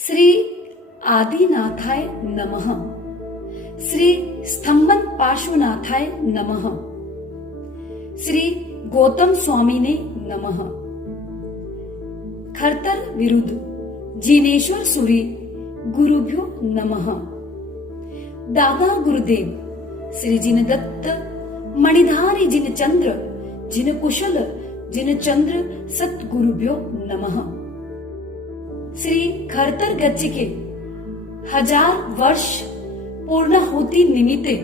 श्री आदिनाथाय नमः। श्री स्तंभन पार्श्वनाथाय नमः। श्री गौतम स्वामीने नमः। खरतर विरुद्ध जिनेश्वर सूरी गुरुभ्यो नमः। दादा गुरुदेव श्री जिन दत्त मणिधारी जिन चंद्र जिन कुशल जिन चंद्र सतगुरुभ्यो नमः। श्री खरतर गच्ची के 1000 वर्ष पूर्ण होती निमित्ते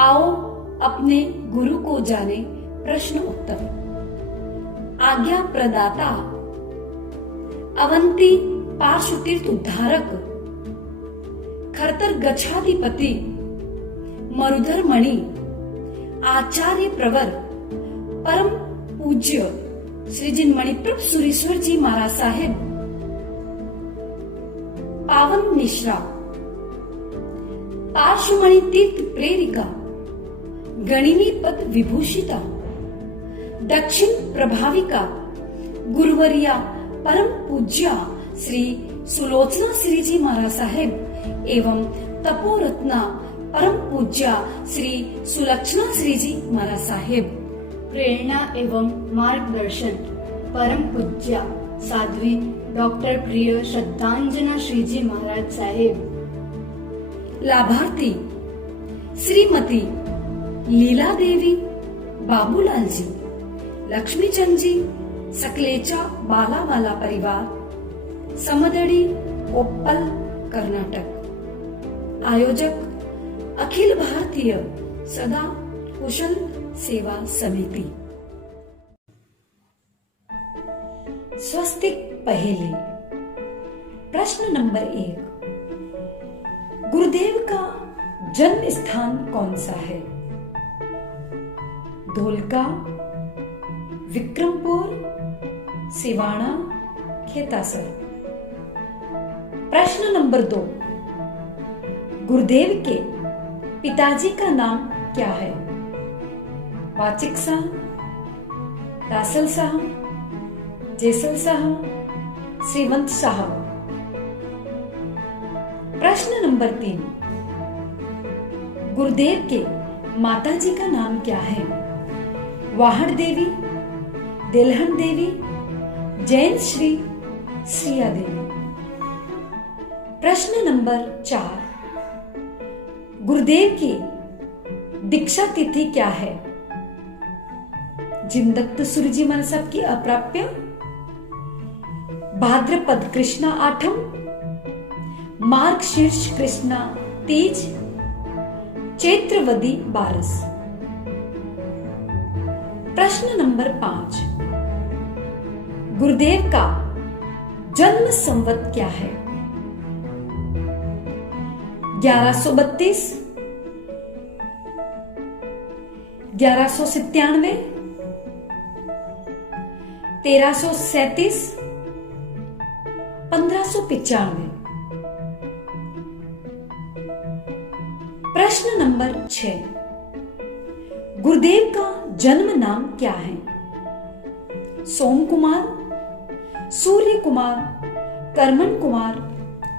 आओ अपने गुरु को जाने प्रश्न उत्तर। आज्ञा प्रदाता अवंती पार्श्व तीर्थ उद्धारक खरतर गच्छाधिपति मरुधर मणि आचार्य प्रवर परम पूज्य श्री जिन मणिप्रभ सुरेश्वर जी महाराज साहेब पावन मिश्रा पार्श्वमणि तीर्थ प्रेरिका गणिनी पद विभूषिता दक्षिण प्रभाविका गुरुवरिया परम पूज्या श्री सुलोचना श्री जी महाराज साहेब एवं तपोरत्ना परम पूज्या श्री सुलक्षणा श्री जी महाराज साहेब प्रेरणा एवं मार्गदर्शन परम पूज्या साध्वी डॉक्टर प्रिय श्रद्धांजना श्री जी महाराज साहेब लाभार्थी श्रीमती लीला देवी बाबूलाल जी लक्ष्मीचंद जी सकलेचा बालावाला परिवार समदड़ी कोप्पल कर्नाटक। आयोजक अखिल भारतीय सदा कुशल सेवा समिति। स्वस्तिक पहेली। प्रश्न नंबर 1, गुरुदेव का जन्म स्थान कौन सा है? धोलका, विक्रमपुर, सिवाना, खेतासर। प्रश्न नंबर 2, गुरुदेव के पिताजी का नाम क्या है? वाचिक शाह, रासल शाह, जेसल शाह, श्रीमंत शाह। प्रश्न नंबर 3, गुरुदेव के माताजी का नाम क्या है? वाहड़ देवी, दिलहन देवी, जैन श्री, श्रिया देवी। प्रश्न नंबर 4, गुरुदेव की दीक्षा तिथि क्या है? जिनदत्त सूर्यजी महाराज साहब की अप्राप्य, भाद्रपद कृष्णा आठम, मार्गशीर्ष कृष्णा तीज, चैत्रवदी बारस। प्रश्न नंबर 5, गुरुदेव का जन्म संवत क्या है? 1132, 1197, 1337, 1595। प्रश्न नंबर 6, गुरुदेव का जन्म नाम क्या है? सोम कुमार, सूर्य कुमार, करमन कुमार,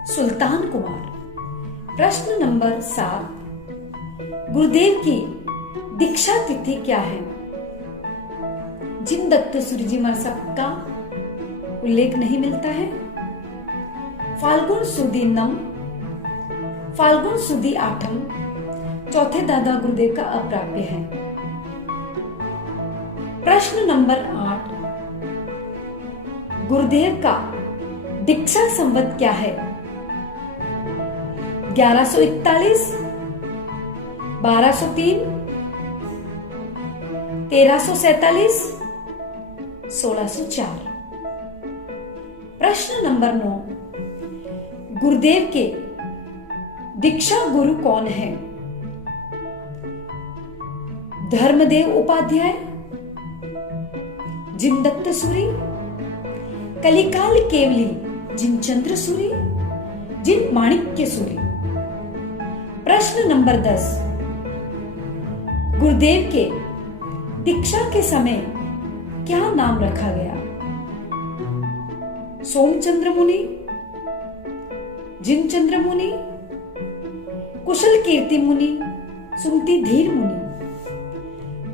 सुल्तान कुमार। प्रश्न नंबर 7, गुरुदेव की दीक्षा तिथि क्या है? जिनदत्त सूर्यजी महाराज साहब का उल्लेख नहीं मिलता है। फाल्गुन सुदी नम, फाल्गुन सुदी आठम, चौथे दादा गुरुदेव का अप्राप्य है। प्रश्न नंबर 8, गुरुदेव का दीक्षा संवत क्या है? 1141, 1203, 1347, 1604। प्रश्न नंबर 9, गुरुदेव के दीक्षा गुरु कौन है? धर्मदेव उपाध्याय, जिनदत्त सूरी, कलिकाल केवली जिनचंद्र सूरी, जिन माणिक्य सूरी। प्रश्न नंबर 10, गुरुदेव के दीक्षा के समय क्या नाम रखा गया? सोमचंद्र मुनि, जिनचंद्र मुनि, कुशल कीर्ति मुनि, सुमति धीर मुनि।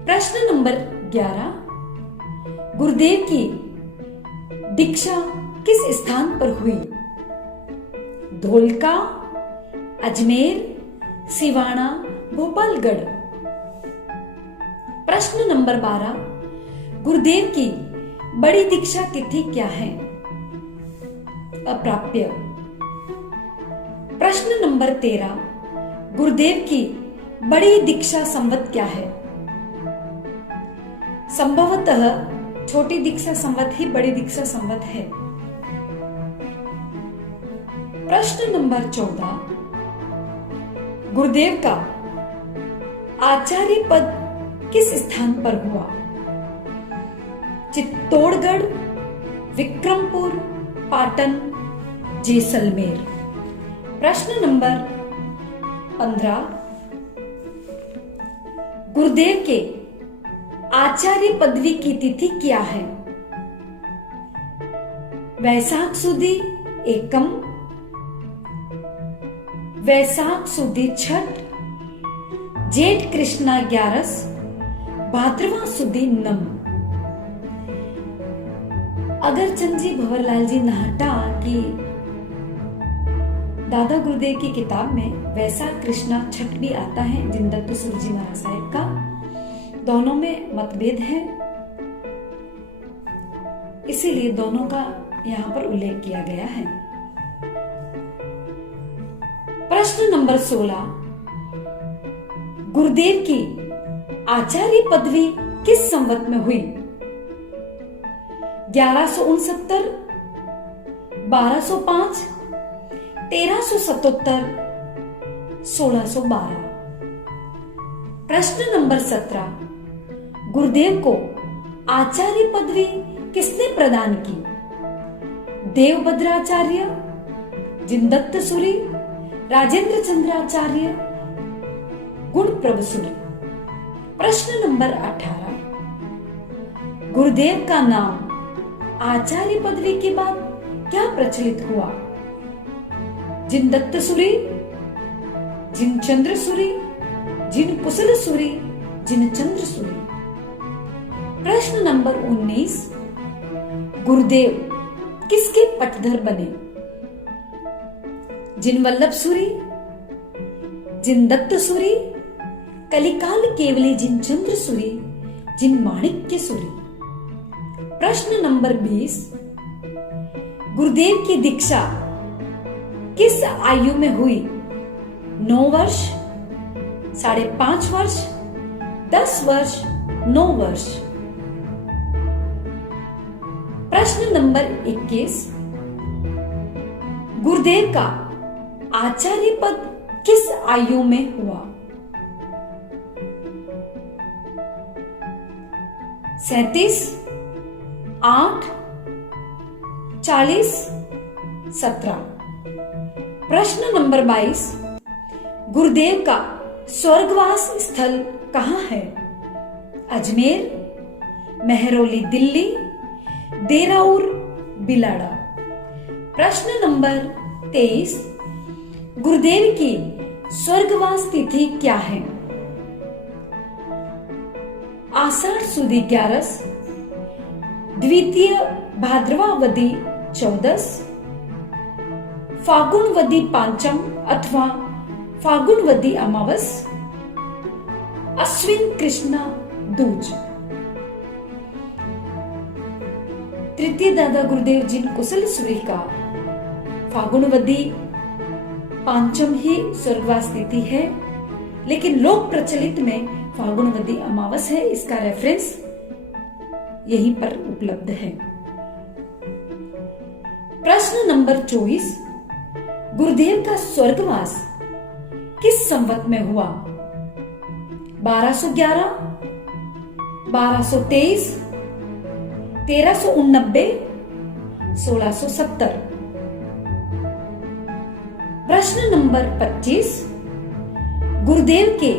प्रश्न नंबर 11, गुरुदेव की दीक्षा किस स्थान पर हुई? धोलका, अजमेर, सिवाना, भोपालगढ़। प्रश्न नंबर 12, गुरुदेव की बड़ी दीक्षा तिथि क्या है? अप्राप्य। प्रश्न नंबर 13, गुरुदेव की बड़ी दीक्षा संवत क्या है? संभवतः छोटी दीक्षा संवत ही बड़ी दीक्षा संवत है। प्रश्न नंबर 14, गुरुदेव का आचार्य पद किस स्थान पर हुआ? चित्तौड़गढ़, विक्रमपुर, पाटन, जैसलमेर। प्रश्न नंबर 15, गुरुदेव के आचार्य पदवी की तिथि क्या है? वैशाख सुदी एकम, वैशाख सुदी छठ, जेठ कृष्णा 11, भाद्रवा सुदी नम। अगर चंद भंवरलाल जी नाहटा कि दादा गुरुदेव की किताब में वैशाख कृष्णा छठ भी आता है जिनदत्त सूरी जी महाराज साहेब का, दोनों में मतभेद है, इसीलिए दोनों का यहाँ पर उल्लेख किया गया है। प्रश्न नंबर 16, गुरुदेव की आचार्य पदवी किस संवत में हुई? 1169, 1205, 1377, 1612। प्रश्न नंबर 17, गुरुदेव को आचार्य पदवी किसने प्रदान की? देवभद्राचार्य, जिनदत्त सूरी, राजेंद्र चंद्राचार्य, गुणप्रभ सूरी। प्रश्न नंबर 18, गुरुदेव का नाम आचार्य पदवी के बाद क्या प्रचलित हुआ? जिनदत्त सूरी, जिनचंद्र सूरी, जिन कुशल सूरी, जिनचंद्र सूरी। प्रश्न नंबर 19, गुरुदेव किसके पटधर बने? जिन वल्लभ सूरी, जिनदत्त सूरी, कलिकाल केवली जिनचंद्र सूरी, जिन माणिक्य सूरी। प्रश्न नंबर 20, गुरुदेव की दीक्षा किस आयु में हुई? 9 वर्ष, 5.5 वर्ष, 10 वर्ष, 9 वर्ष। प्रश्न नंबर 21, गुरुदेव का आचार्य पद किस आयु में हुआ? 37, 8, 40, 17। प्रश्न नंबर 22, गुरुदेव का स्वर्गवास स्थल कहाँ है? अजमेर, मेहरौली दिल्ली, देराउर बिलाड़ा। प्रश्न नंबर 23, गुरुदेव की स्वर्गवास तिथि क्या है? आषाढ़ सुदी 11, द्वितीय भाद्रवावदी 14, फागुनवदी पांचम अथवा फागुनवदी अमावस, अश्विन कृष्णा दूज। तृतीय दादा गुरुदेव जिन कुशल सूरी का फागुनवदी पांचम ही स्वर्गवास तिथि है, लेकिन लोक प्रचलित में फागुनवदी अमावस है। इसका रेफरेंस यहीं पर उपलब्ध है। प्रश्न नंबर 24, गुरुदेव का स्वर्गवास किस संवत में हुआ? 1211, 1223, 1389, 1670। प्रश्न नंबर 25, गुरुदेव के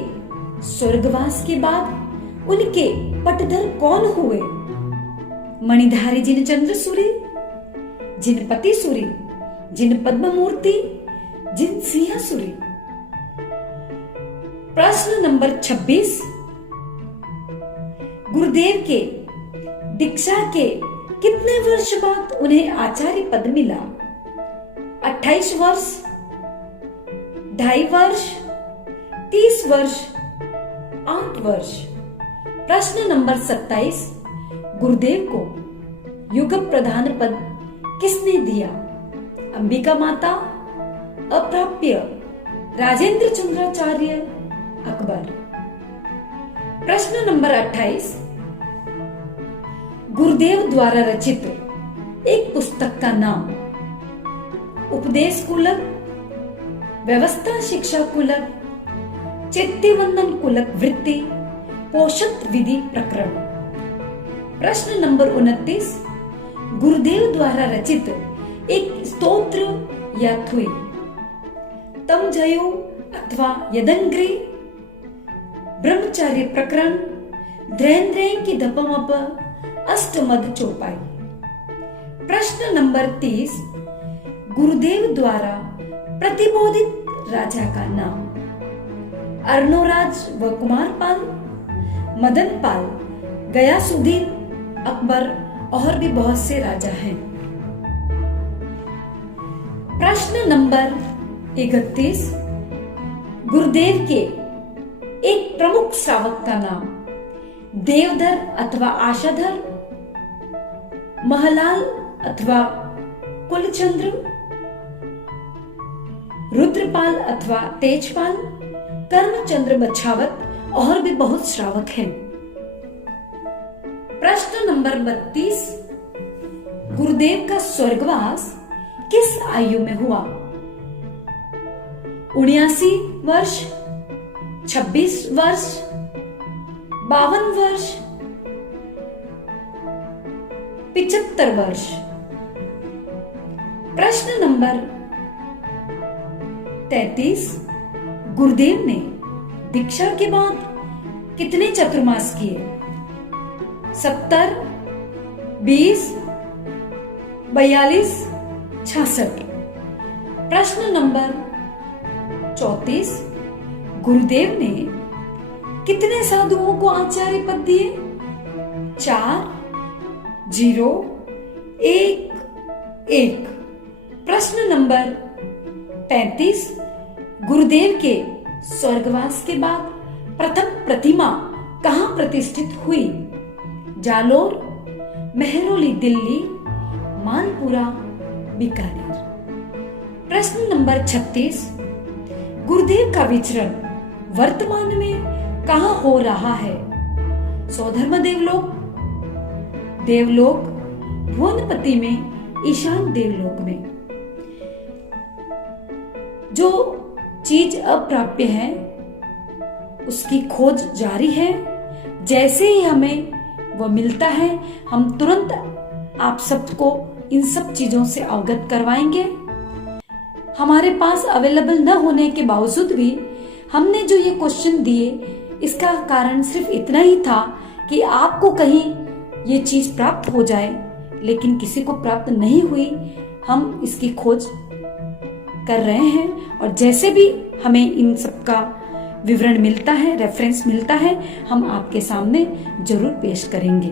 स्वर्गवास के बाद उनके पटधर कौन हुए? मणिधारी जिनचंद्र सूरी, जिन पति सूरी, जिन पद्ममूर्ति, जिन सिंहसुरी। प्रश्न नंबर 26, गुरुदेव के दीक्षा के कितने वर्ष बाद उन्हें आचार्य पद मिला? 28 वर्ष, 2.5 वर्ष, 30 वर्ष, 8 वर्ष। प्रश्न नंबर 27, गुरुदेव को युग प्रधान पद किसने दिया? अंबिका माता, अप्राप्य, राजेंद्र चंद्राचार्य, अकबर। प्रश्न नंबर 28, गुरुदेव द्वारा रचित एक पुस्तक का नाम? उपदेश कुलक, व्यवस्था शिक्षा कुलक, चैत्यवंदन कुलक वृत्ति, पोषक विधि प्रकरण। प्रश्न नंबर 29, गुरुदेव द्वारा रचित एक स्तोत्र या थुई? तमजयो अथवा यदंग्री, ब्रह्मचार्य प्रकरण, ध्रेन्द्रें की धपमप, अष्टमद चौपाई। प्रश्न नंबर 30, गुरुदेव द्वारा प्रतिबोधित राजा का नाम? अर्णोराज व कुमारपाल, मदनपाल, गयासुद्दीन, अकबर और भी बहुत से राजा हैं। प्रश्न नंबर 31, गुरुदेव के एक प्रमुख श्रावक का नाम? देवधर अथवा आशाधर, महलाल अथवा कुलचंद्र, रुद्रपाल अथवा तेजपाल, कर्मचंद्र बछावत और भी बहुत श्रावक हैं। प्रश्न नंबर 32, गुरुदेव का स्वर्गवास किस आयु में हुआ? 79 वर्ष, 26 वर्ष, 52 वर्ष, 75 वर्ष। प्रश्न नंबर 33, गुरुदेव ने दीक्षा के बाद कितने चतुर्मास किए? 70, 20, 42, 66। प्रश्न नंबर 34, गुरुदेव ने कितने साधुओं को आचार्य पद दिए? 4, 0, 1, 1। प्रश्न नंबर 35, गुरुदेव के स्वर्गवास के बाद प्रथम प्रतिमा कहाँ प्रतिष्ठित हुई? जालोर, मेहरौली दिल्ली, मानपुरा बीकानेर। प्रश्न नंबर 36, गुरुदेव का विचरण वर्तमान में कहाँ हो रहा है? स्वधर्म देवलोक, देवलोक, भुवनपति में, ईशान देवलोक में। जो चीज अप्राप्य है उसकी खोज जारी है। जैसे ही हमें वो मिलता है हम तुरंत आप सबको इन सब चीजों से अवगत करवाएंगे। हमारे पास अवेलेबल न होने के बावजूद भी हमने जो ये क्वेश्चन दिए इसका कारण सिर्फ इतना ही था कि आपको कहीं ये चीज प्राप्त हो जाए, लेकिन किसी को प्राप्त नहीं हुई। हम इसकी खोज कर रहे हैं और जैसे भी हमें इन सब का विवरण मिलता है, रेफरेंस मिलता है, हम आपके सामने जरूर पेश करेंगे।